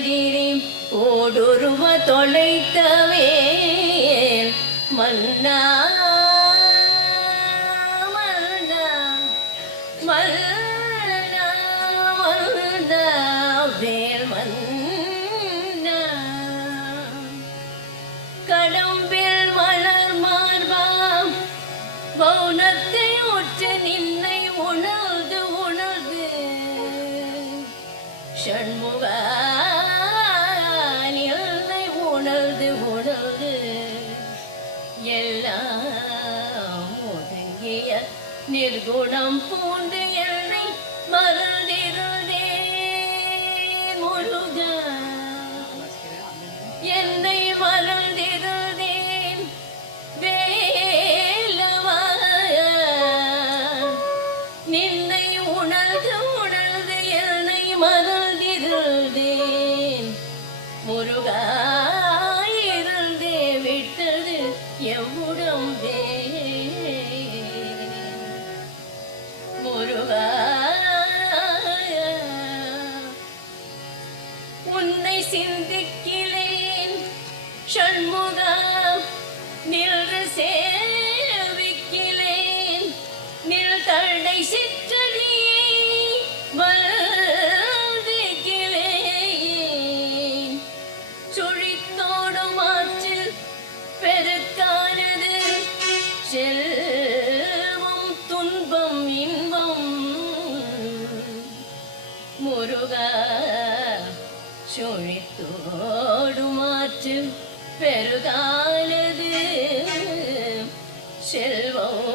எதிரி ஓடுருவ தொலைத்தவே மன்னா மன்னா மன்னா மன்னா வேல் மன்னா கடம்பில் மலர் மார்பாம் மௌனத்தை உற்று நின்னை உணர்ந்து உணர்ந்து ஷண்முக நின்னை உணர்ந்து உணர்ந்து எல்லாம் ஒதுங்கிய நிர்குணம் பூண்டு என்னை மறந்திருந்தே முருகா என்னை மறந்திருந்தேன் வேலவா நின்னை உணர்ந்து உணர்ந்து என்னை மறந்திருந்தேன் முருகா இருந்தே விட்டது எவ்வுடம்பே முருகா உன்னை சிந்திக்கிறேன் ஷண்முகா நின்று சேவிக்கிறேன் நில் தடை சிற்றடியை வந்திக்கிறேன் சுழித்தோடும் ஆற்றில் பெருக்கானது செல்வம் துன்பம் இன்பம் முருகா சுழித்தோடும் ஆற்றில் பெருகானது செல்வம்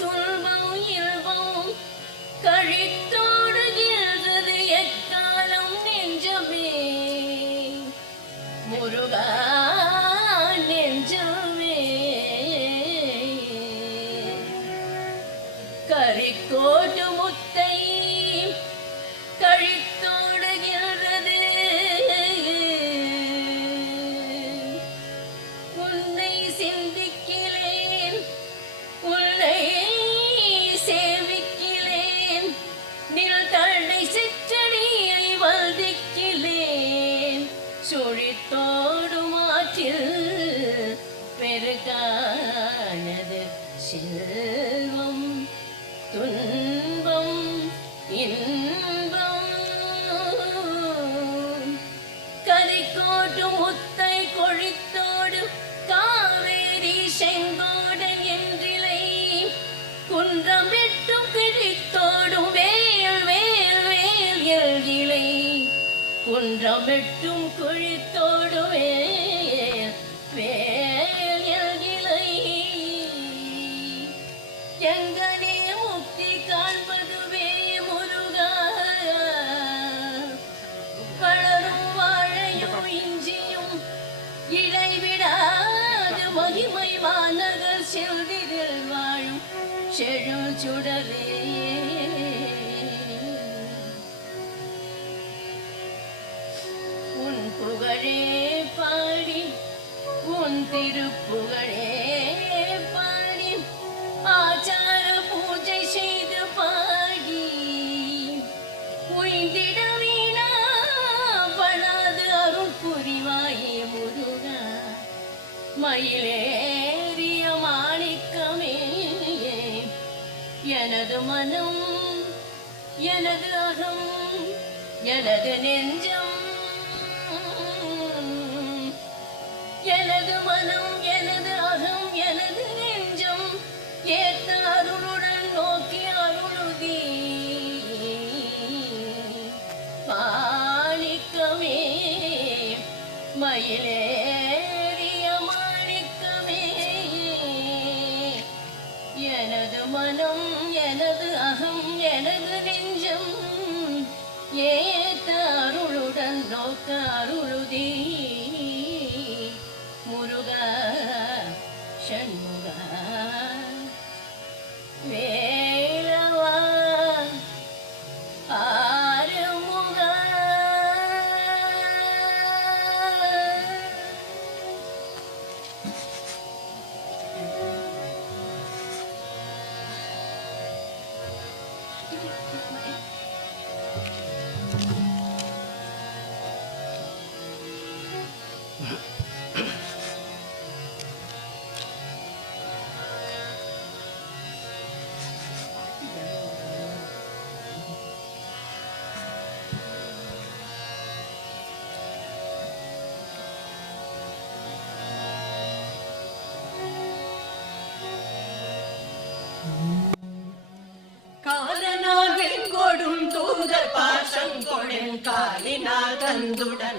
துன்பம் இன்பம் கழித்தோடுகிறது எக்காலம் நெஞ்சமே முருகா நெஞ்சமே கரிக்கோட்டு முத்தை கழித்தோடுகிறது உன்னை சிந்திக்கிறேன் உன்னை சேவிக்கிறேன் நில் தடை சிற்றடியை வந்திக்கிறேன் சுழித்தோடும் ஆற்றில் பெருகானது செல்வம் துன்பம் இன்பம் கரிக்கோட்டு முத்தை கொழித்தோடு காவேரி செங்கோடன் என்றிலை குன்றம் விட்டும் கிழித்தோடும் வேல் வேல் வேல் எழுதிலை குன்றம் விட்டும் குழித்தோடும் வேல் வேல் எழுதிலை எங்கனே முக்தி காண்பதுவே முருகா வளரும் வாழையும் இஞ்சியும் இடைவிடாது மகிமை மாநகர் செல்திரில் வாழும் செழும் சுடரே உன் புகழே பாடி உன் திருப்புகழே பாடி ஆச்சார பூஜை செய்து பாடி உய்ந்திட வீணா படாது அருள் புரிவாயே முருகா மயிலேறிய மாணிக்கமே எனது மனம் எனது அகம் எனது நெஞ்சம் எனது மனம் எனது அகம் எனது நெஞ்சம் ஏத்த அருளுடன் நோக்கி அருளுதி மாணிக்கமே மயிலேறிய மாணிக்கமே எனது மனம் எனது அகம் எனது நெஞ்சம் ஏத்த அருளுடன் நோக்க அருளுதி முருகா ஷண்முகா வேலவா ஆறுமுகா பந்துடன்